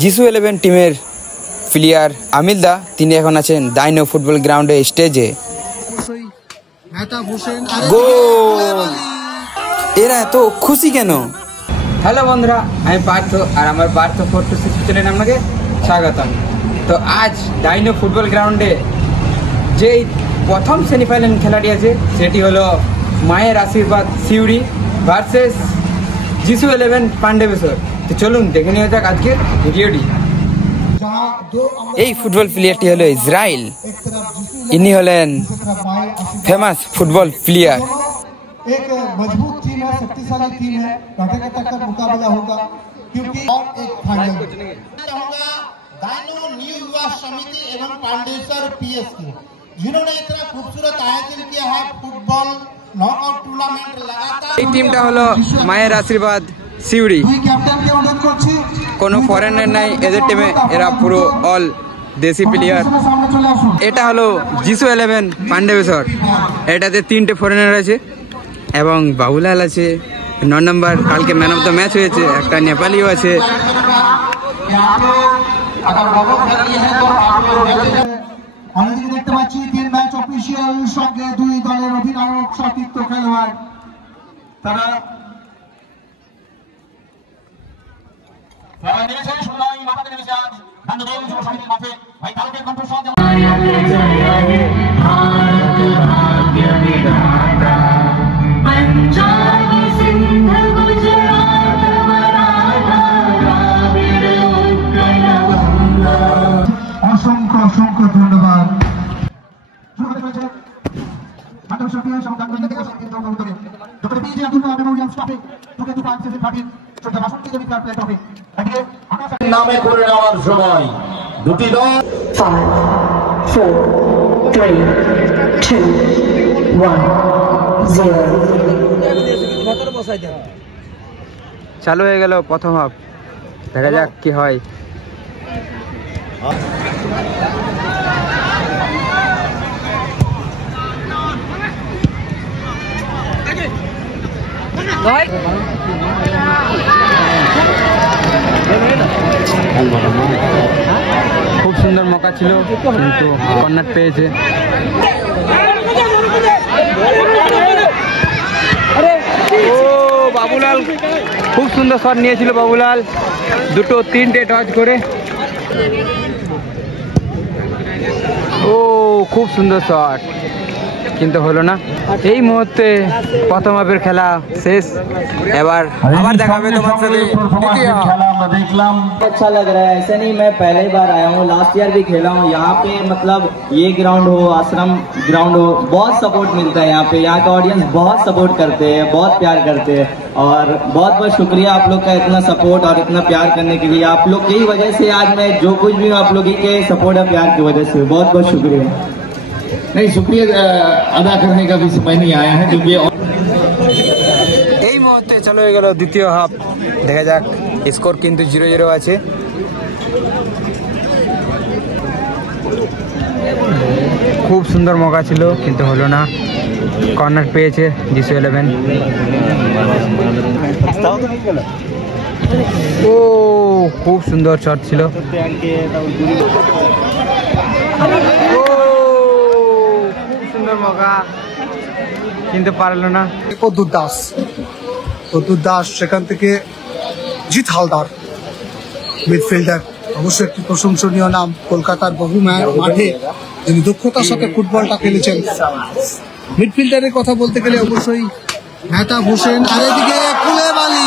যিশু 11 টিমের প্লেয়ার আমিল দা তিনি এখন আছেন ডাইনো ফুটবল গ্রাউন্ডে স্টেজে। গোল! এরা এত খুশি কেন? হ্যালো বন্ধুরা, আমি পার্থ আর আমার পার্থ 426 চ্যানেলে আপনাকে স্বাগতম। তো আজ ডাইনো ফুটবল গ্রাউন্ডে যেই প্রথম সেমিফাইনাল খেলাটি আছে সেটি হলো মায়ের আশীর্বাদ সিউড়ি ভার্সেস যিশু 11 পান্ডেবেশ্বর। তো চলুন দেখে নেওয়া যাক আজকের ভিডিওটি। এই ফুটবল প্লেয়ারটি হলো ইসরাইল। ইনি হলেন ফেমাস ফুটবল প্লেয়ার। एक मजबूत टीम है, शक्तिशाली टीम है, टक्कर मुकाबला होगा क्योंकि और एक फाइनल होगा डायनो न्यू युवा समिति एवं पांडेसर पीएसके जिन्होंने इतना खूबसूरत आयोजन किया है फुटबॉल नॉकआउट टूर्नामेंट लगातार। এই টিমটা হলো মায়ের আশীর্বাদ সিউড়ি। ক্যাপ্টেনকে অনুরোধ করছি, কোনো ফরেনার নাই এদের টিমে, এরা পুরো অল দেশি প্লেয়ার। এটা হলো যিশু 11 পান্ডেবেশ্বর। এটাতে 3টে ফরেনার আছে এবং বাবুলাল আছে 9 নম্বর। কালকে ম্যান অফ দ্য ম্যাচ হয়েছে। একটা নেপালিও আছে। আমি দেখতে পাচ্ছি 3 ম্যাচ অফিসিয়াল সঙ্গে 2 দলের অধিনায়ক সতীর্থ খেলোয়াড় তারা নিয়েছেন। শুনলাম মাঠে নেমেছেন বান্ধবী যুব সমিতির মাঠে ভাই কালকের কণ্ঠস্বর অসংখ্য অসংখ্য ধন্যবাদ। নামে করে নেওয়ার সময় দুটি দল 5 4 3 2 1 0 চালু হয়ে গেল প্রথম হাফ। দেখা যাক কি হয়। খুব সুন্দর মৌকা ছিল কিন্তু কর্নার পেয়েছে। ও বাবুলাল খুব সুন্দর শট নিয়েছিল বাবুলাল, 2-3টে টচ করে। ও খুব সুন্দর শট কিন্তু হলো না। এই মুহূর্তে প্রথম হাফের খেলা শেষ। এবার আবার দেখা হবে তোমার সাথে দ্বিতীয় খেলা আমরা দেখলাম। अच्छा लग रहा है। ऐसा नहीं, मैं पहले ही बार आया हूँ, लास्ट ईयर भी खेला हूँ यहाँ पे। मतलब ये ग्राउंड हो, आश्रम ग्राउंड हो, बहुत सपोर्ट मिलता है यहाँ पे। यहाँ का ऑडियंस बहुत सपोर्ट करते हैं, बहुत प्यार करते हैं और बहुत बहुत शुक्रिया आप लोग का इतना सपोर्ट और इतना प्यार करने के लिए। आप लोग की वजह से आज मैं जो कुछ भी हूँ आप लोग के सपोर्ट और प्यार की वजह से। बहुत बहुत शुक्रिया। नहीं, शुक्रिया अदा करने का भी समय नहीं आया है क्योंकि এই মুহূর্তে চালু হয়ে গেল দ্বিতীয় হাফ। দেখা যাক, স্কোর কিন্তু 0-0 আছে। খুব সুন্দর মৌকা ছিল কিন্তু হলো না। কর্নার পেয়েছে যিশু 11। ও খুব সুন্দর শট ছিল। খুব সুন্দর মৌকা কিন্তু পারলো না। প্রদ্যুৎ দাস সেখান থেকে জিৎ হালদার মিডফিল্ডার, অবশ্যই একটি প্রশংসনীয় নাম। কলকাতার বহু মাঠে যিনি দক্ষতার সাথে ফুটবলটা খেলেছেন। মিডফিল্ডারের কথা বলতে গেলে অবশ্যই মেহতাব হোসেন, আর এদিকে কুলেবালি।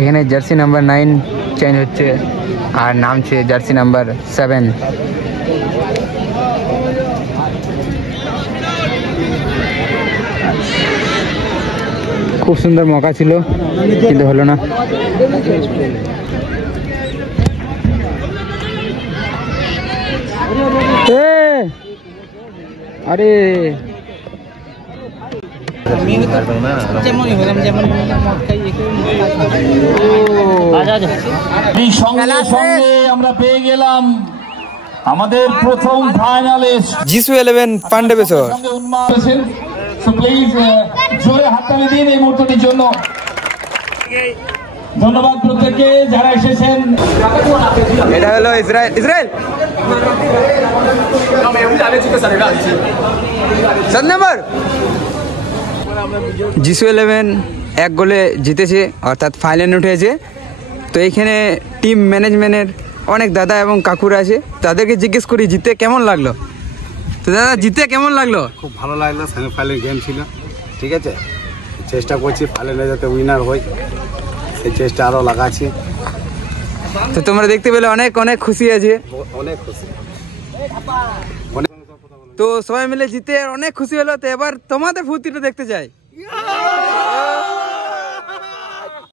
এখানে জার্সি নাম্বার 9 চেঞ্জ হচ্ছে আর নামছে জার্সি নাম্বার 7। খুব সুন্দর মৌকা ছিল কিন্তু হলো না। আরে সঙ্গে সঙ্গে আমরা পেয়ে গেলাম আমাদের প্রথম ফাইনালিস্ট যিশু 11 পান্ডেবেশ্বর। প্লিজ জোরে হাততালি দিন এই মুহূর্তটির জন্য। ধন্যবাদ প্রত্যেককে যারা এসেছেন। এটা হলো ইসরায়েল। ইসরায়েল 7 নম্বর GSU11 1 গোলে জিতেছে, অর্থাৎ ফাইনালে উঠেছে। তো এইখানে টিম ম্যানেজমেন্টের অনেক দাদা এবং কাকুরা আছে, তাদেরকে জিজ্ঞেস করি জিতে কেমন লাগলো। তো দাদা জিতে কেমন লাগলো? খুব ভালো লাগলো, সেমিফাইনাল গেম ছিল, ঠিক আছে। চেষ্টা করছি ফাইনালে যাতে উইনার হই, সেই চেষ্টা আরও লাগাচ্ছি। তো তোমরা দেখতে পেলে অনেক অনেক খুশি আছে, অনেক খুশি। তো সবাই মিলে জিতে অনেক খুশি হলো। তো এবার তোমাদের ফুর্তিটা দেখতে চাই।